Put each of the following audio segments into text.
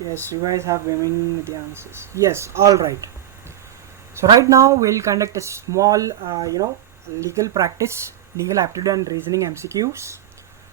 Yes, you guys have beaming with the answers. Yes, all right. So right now we'll conduct a small, legal practice, legal aptitude and reasoning MCQs.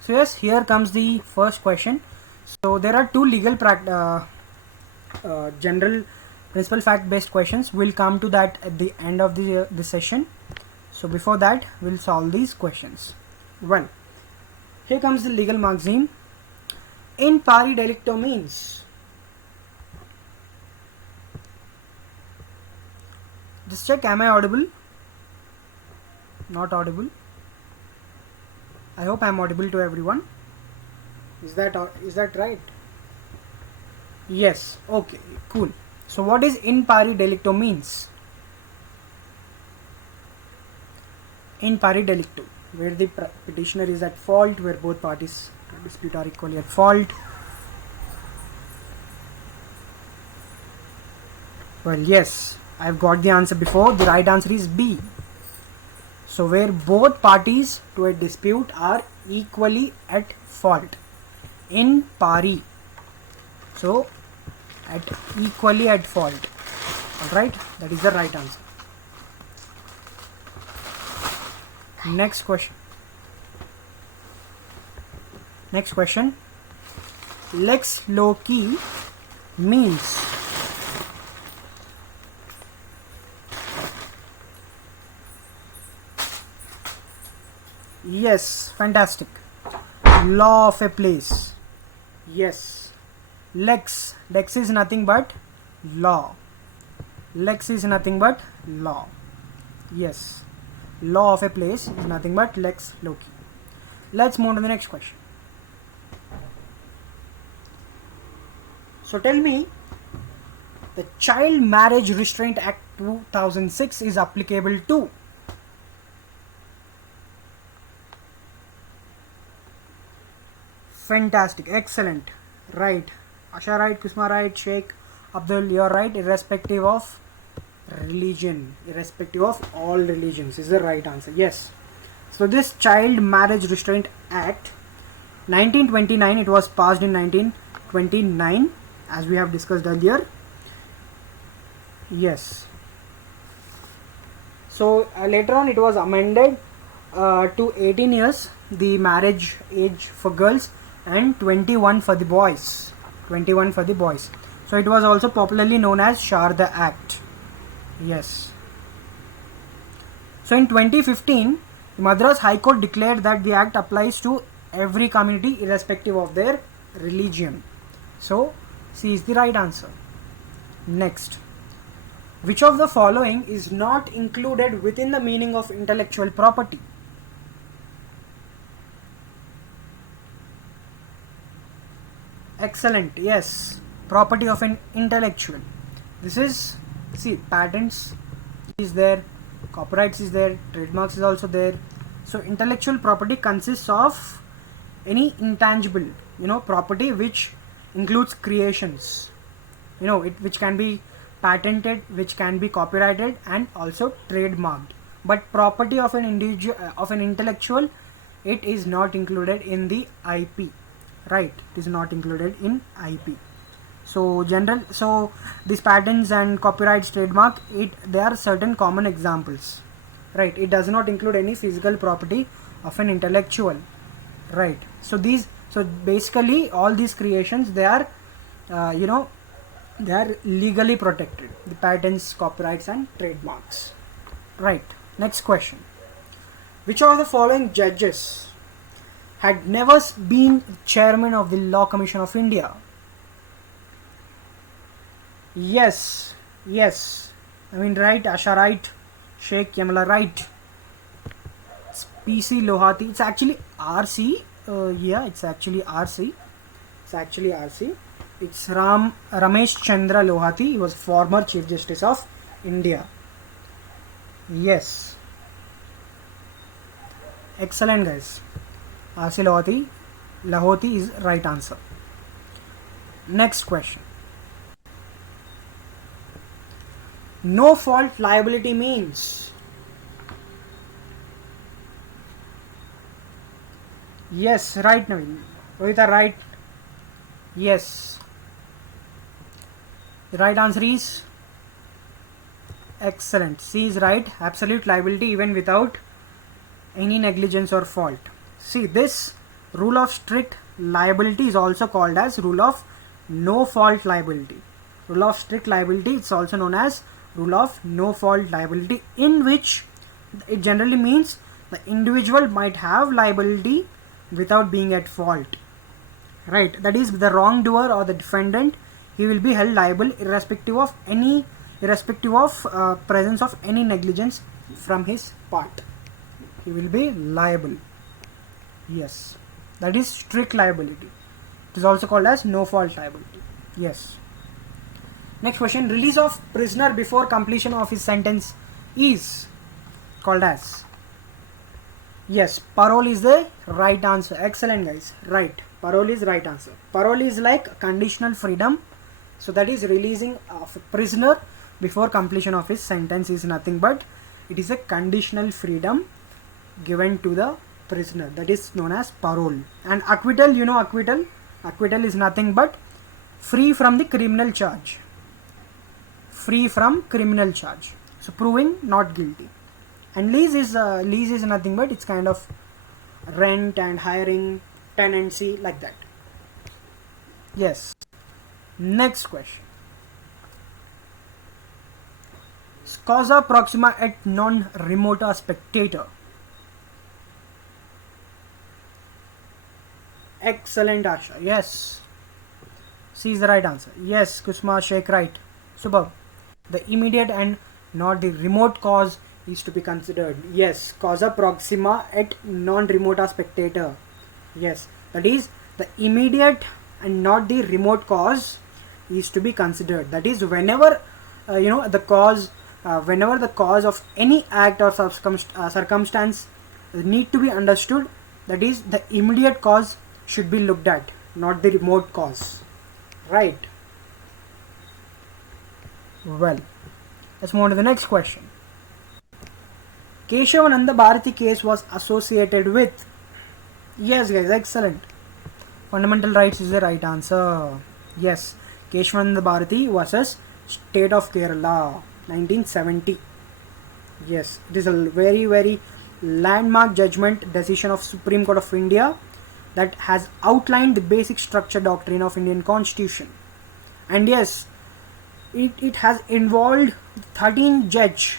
So yes, here comes the first question. So there are two general principal fact based questions. We'll come to that at the end of the session. So before that, we'll solve these questions. Well, here comes the legal maxim. In pari delicto means. Just check, am I audible? Not audible. I hope I am audible to everyone. Is that right? Yes. Okay. Cool. So what is in pari delicto means? In pari delicto, where the petitioner is at fault, where both parties dispute are equally at fault. Well, yes, I've got the answer before. The right answer is B. So where both parties to a dispute are equally at fault. In pari. So at equally at fault. Alright, that is the right answer. Next question. Lex loci means. Yes, fantastic. Law of a place. Yes. Lex is nothing but law. Lex is nothing but law. Yes. Law of a place is nothing but lex loci. Let's move to the next question. So tell me, the Child Marriage Restraint Act 2006 is applicable to. Fantastic, excellent. Right. Asha right, Kusma right, Sheikh Abdul, you're right, irrespective of religion, irrespective of all religions is the right answer. Yes. So this Child Marriage Restraint Act 1929, it was passed in 1929 as we have discussed earlier. Yes. So later on it was amended to 18 years the marriage age for girls and 21 for the boys. 21 for the boys. So it was also popularly known as Sharda Act. Yes. So in 2015, the Madras High Court declared that the act applies to every community irrespective of their religion. So C is the right answer. Next. Which of the following is not included within the meaning of intellectual property? Excellent. Yes. Property of an intellectual. This is, see, patents is there, copyrights is there, trademarks is also there. So intellectual property consists of any intangible, property which includes creations, which can be patented, which can be copyrighted and also trademarked. But property of an individual, of an intellectual, it is not included in the IP. Right, it is not included in IP. So these patents and copyrights, trademark, they are certain common examples. Right, it does not include any physical property of an intellectual. Right, so basically all these creations, they are they are legally protected, the patents, copyrights and trademarks. Right, next question. Which of the following judges had never been chairman of the Law Commission of India? Yes. I mean, right, Asha right, Sheikh Yamala right. It's PC Lohati. It's actually RC. It's actually RC. It's Ramesh Chandra Lohati. He was former Chief Justice of India. Yes. Excellent, guys. RC Lahoti is right answer. Next question. No fault liability means. Yes, right, Naveen. Rohita, right. Yes. The right answer is excellent. C is right. Absolute liability even without any negligence or fault. See, this rule of strict liability is also called as rule of no fault liability. Rule of strict liability, it's also known as rule of no fault liability, in which it generally means the individual might have liability without being at fault. Right, that is, the wrongdoer or the defendant, he will be held liable irrespective of presence of any negligence from his part. He will be liable. Yes, that is strict liability. It is also called as no fault liability. Yes. Next question. Release of prisoner before completion of his sentence is called as, yes, parole is the right answer. Excellent, guys. Right, parole is right answer. Parole is like conditional freedom. So that is releasing of a prisoner before completion of his sentence is nothing but it is a conditional freedom given to the prisoner. That is known as parole. And acquittal, you know acquittal. Acquittal is nothing but free from the criminal charge. Free from criminal charge. So proving not guilty. And lease is nothing but it's kind of rent and hiring, tenancy, like that. Yes. Next question. Causa proxima et non remota spectator. Excellent, Asha. Yes. C is the right answer. Yes, Kusma Sheikh, right. Superb. The immediate and not the remote cause is to be considered. Yes, causa proxima et non remota spectator. Yes, that is, the immediate and not the remote cause is to be considered. That is, whenever the cause of any act or circumstance need to be understood, that is, the immediate cause should be looked at, not the remote cause. Right. Well, let's move on to the next question. Keshavananda Bharati case was associated with, yes guys, excellent. Fundamental rights is the right answer. Yes, Keshavananda Bharati versus State of Kerala, 1970. Yes, it is a very, very landmark judgment decision of Supreme Court of India that has outlined the basic structure doctrine of Indian Constitution. And yes, it has involved 13 judge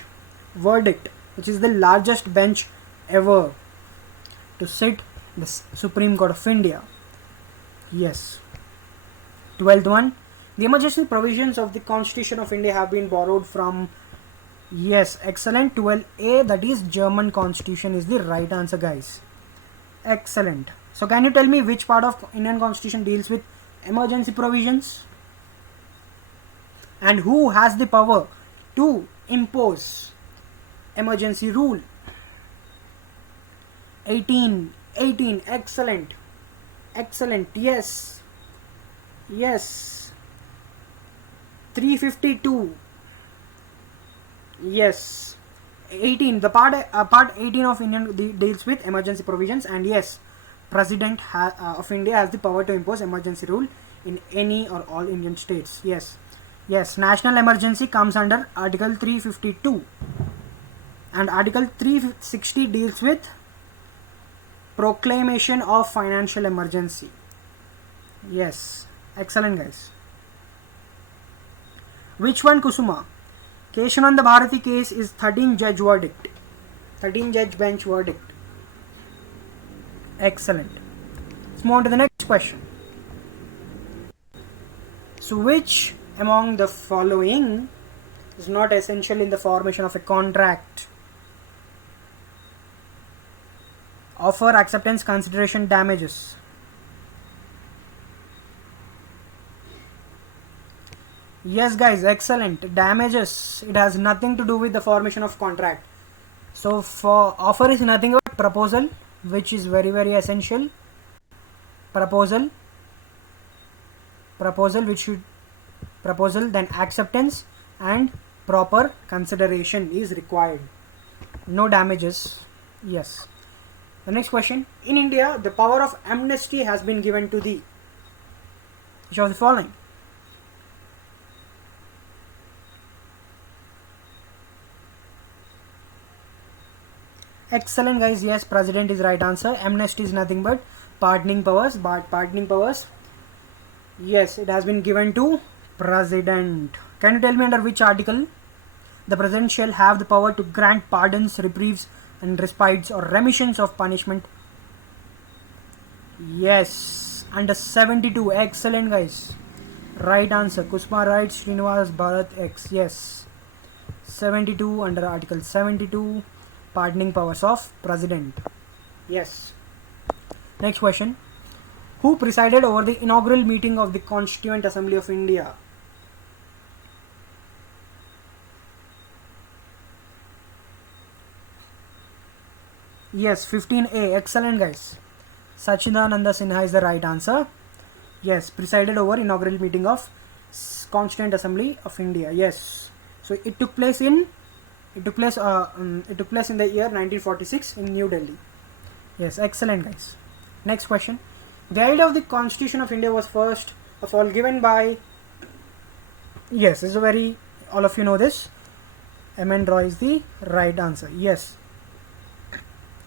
verdict, which is the largest bench ever to sit the Supreme Court of India. Yes. 12th one. The emergency provisions of the Constitution of India have been borrowed from, yes, excellent, 12A, that is German Constitution is the right answer, guys. Excellent. So can you tell me which part of Indian Constitution deals with emergency provisions? And who has the power to impose emergency rule? 18, excellent. Excellent, yes. Yes. 352. Yes. 18, the part 18 of Indian deals with emergency provisions, and yes, President of India has the power to impose emergency rule in any or all Indian states. Yes. Yes, national emergency comes under Article 352, and Article 360 deals with proclamation of financial emergency. Yes, excellent, guys. Which one, Kusuma? Keshavananda Bharati case is 13 judge verdict. 13 judge bench verdict. Excellent. Let's move on to the next question. So which among the following is not essential in the formation of a contract? Offer, acceptance, consideration, damages. Yes, guys, excellent. Damages, it has nothing to do with the formation of contract. So for offer is nothing but proposal, which is very, very essential. Proposal, then acceptance, and proper consideration is required. No damages. Yes. The next question. In India, the power of amnesty has been given to the, which of the following? Excellent guys, yes, president is right answer. Amnesty is nothing but pardoning powers, but pardoning powers, yes, it has been given to president. Can you tell me under which article the president shall have the power to grant pardons, reprieves and respites or remissions of punishment? Yes, under 72. Excellent guys, right answer. Kusma right, Srinivas Bharat X. Yes, 72, under article 72, pardoning powers of president. Yes. Next question. Who presided over the inaugural meeting of the Constituent Assembly of India? Yes, 15A. Excellent guys. Sachidananda Sinha is the right answer. Yes, presided over inaugural meeting of Constituent Assembly of India. Yes. So it took place in the year 1946 in New Delhi. Yes, excellent guys. Next question. The idea of the Constitution of India was first of all given by, yes, this is a very, all of you know this, M.N. Roy is the right answer. Yes,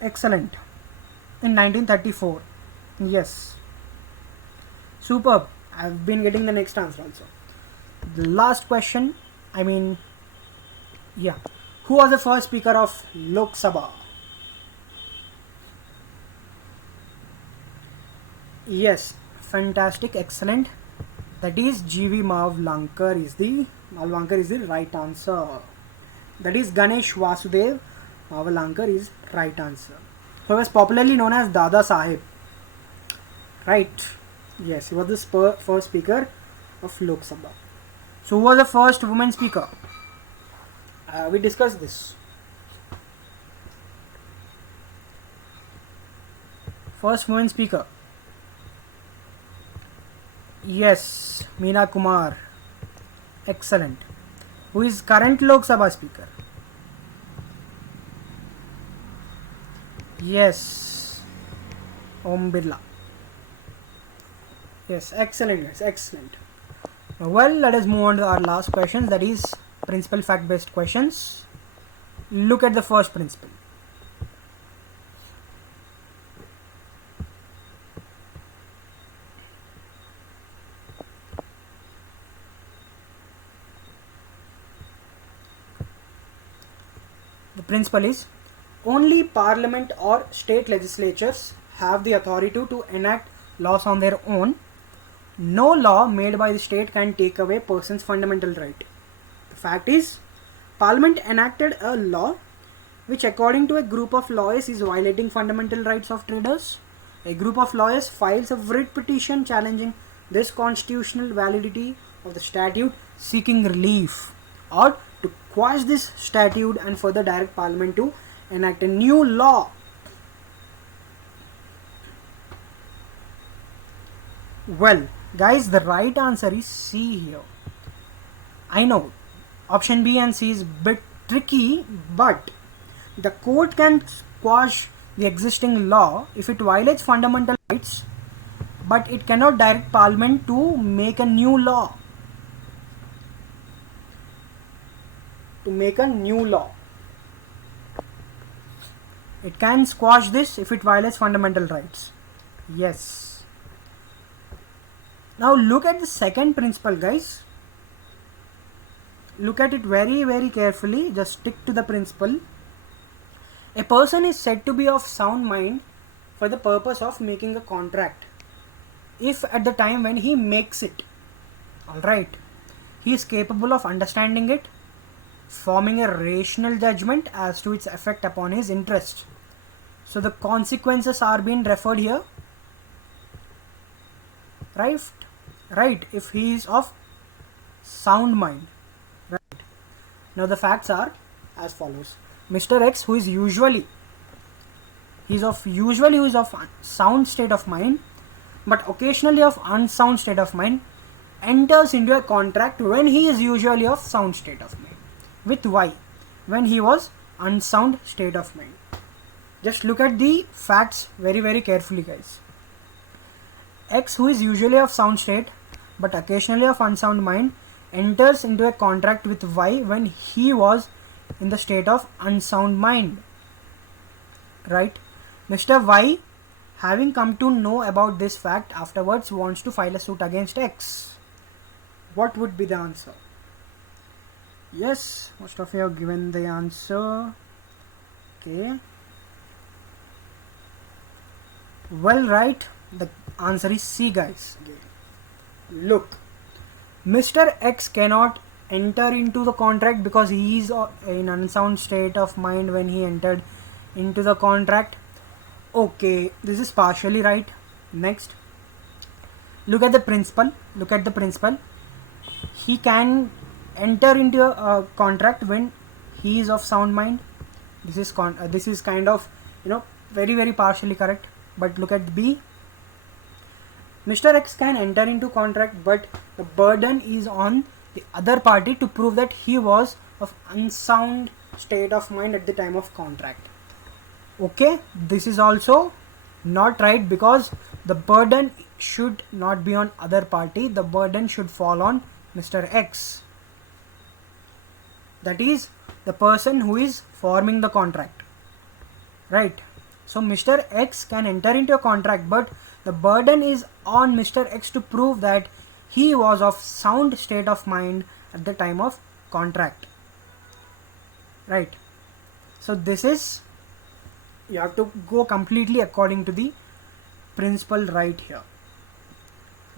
excellent. In 1934. Yes, superb. I've been getting the next answer also. The last question, yeah, who was the first speaker of Lok Sabha? Yes, fantastic, excellent. That is G.V. Malvankar is the right answer. That is Ganesh Vasudev Malvankar is right answer. So he was popularly known as Dada Sahib. Right. Yes, he was the first speaker of Lok Sabha. So who was the first woman speaker? We discussed this. First woman speaker. Yes, Meena Kumar. Excellent. Who is current Lok Sabha speaker? Yes, Om Birla. Yes, excellent guys, excellent. Now, well, let us move on to our last questions, that is principle fact based questions. Look at the first principle. The principle is, only parliament or state legislatures have the authority to enact laws on their own. No law made by the state can take away person's fundamental right. The fact is, parliament enacted a law which according to a group of lawyers is violating fundamental rights of traders. A group of lawyers files a writ petition challenging this constitutional validity of the statute, seeking relief or to quash this statute and further direct parliament to enact a new law. Well, guys, the right answer is C here. I know option B and C is a bit tricky, but the court can quash the existing law if it violates fundamental rights, but it cannot direct parliament to make a new law. It can squash this if it violates fundamental rights. Yes. Now look at the second principle, guys. Look at it very, very carefully. Just stick to the principle. A person is said to be of sound mind for the purpose of making a contract if at the time when he makes it, alright, he is capable of understanding it, forming a rational judgment as to its effect upon his interest. So the consequences are being referred here, right, if he is of sound mind, right. Now the facts are as follows. Mr. X, who is of sound state of mind but occasionally of unsound state of mind, enters into a contract when he is usually of sound state of mind with Y when he was unsound state of mind. Just look at the facts very, very carefully, guys. X, who is usually of sound state but occasionally of unsound mind, enters into a contract with Y when he was in the state of unsound mind. right? Mr. Y, having come to know about this fact afterwards, wants to file a suit against X. What would be the answer? Yes, most of you have given the answer. Okay. Well, right. The answer is C, guys. Look, Mr. X cannot enter into the contract because he is in unsound state of mind when he entered into the contract. Okay, this is partially right. Next, look at the principle. Look at the principle. He can enter into a contract when he is of sound mind. This is kind of, very partially correct. But look at B. Mr. X can enter into contract, but the burden is on the other party to prove that he was of unsound state of mind at the time of contract. Okay, this is also not right because the burden should not be on other party. The burden should fall on Mr. X. That is the person who is forming the contract. Right. So Mr. X can enter into a contract, but the burden is on Mr. X to prove that he was of sound state of mind at the time of contract. Right. So this is, you have to go completely according to the principle right here.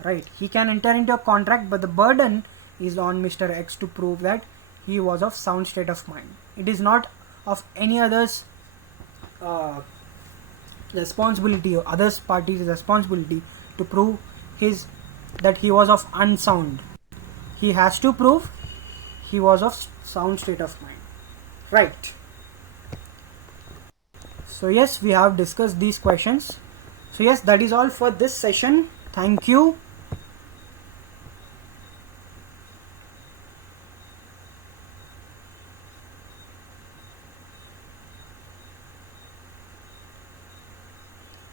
Right. He can enter into a contract, but the burden is on Mr. X to prove that he was of sound state of mind. It is not of any other's responsibility or others party's responsibility to prove that he was of unsound. He has to prove he was of sound state of mind. Right. So yes, we have discussed these questions. So yes, that is all for this session. Thank you.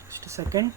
Just a second.